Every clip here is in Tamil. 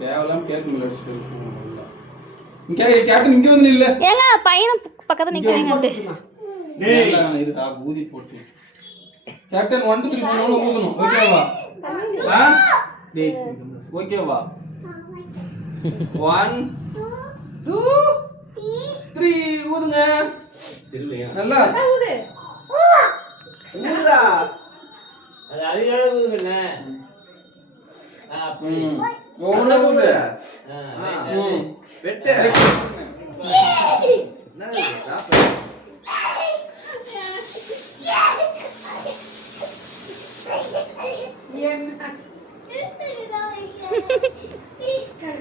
தேவலாம் கேட்க முடியல. கேப்டன் இங்க வந்து நில்ல. ஏங்க பையன் பக்கத்துல நிக்கிறீங்க அப்படியே. டேய் இது ஊதி போட்டு. கேப்டன் 1 2 3 4 ஊதணும். ஓகேவா? டேய் ஓகேவா? 1 2 3 ஊதுங்க. இல்லையா? நல்லா ஊது. ஊதுடா. அது அதிகால ஊதுங்க. ஒவ்வொரு ஊது. வெட்டு. என்னது சாப்பிடு.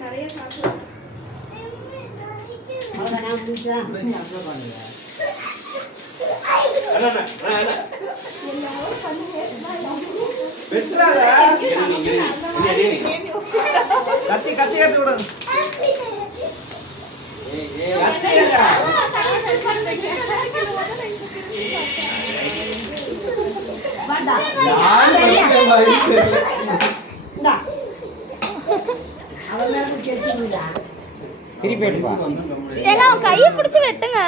நிறைய சாப்பிடு. நான் புடிச்சா கத்தி கத்தி கட்டி விடு. ஏங்க அவன் கையை பிடிச்சி வெட்டுங்க.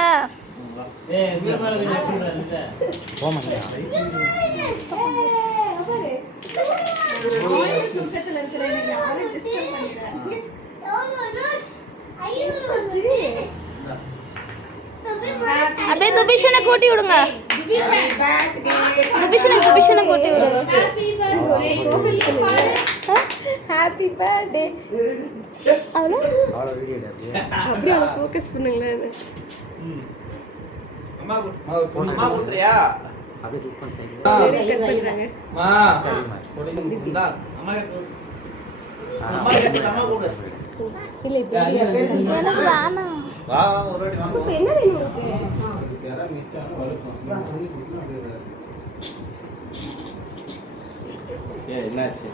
அப்படியே துபிஷனை கூட்டி விடுங்க. துபிஷனை கூட்டி விடுங்க. Happy birthday. அப்படியே அவளை ஃபோக்கஸ் பண்ணுங்களேன். அம்மா கூட்றியா? அப்படியே கிளிக் பண்ணி சைடுல கட் பண்றாங்க. மா போடுங்க. அம்மா கூட இல்ல இது எனக்கு வேணாம். வா ஒரு வாட்டி வாங்க. இப்போ என்ன வேணும் உங்களுக்கு? யாரா மிச்சான வளர்ப்பாங்க. என்னாச்சு?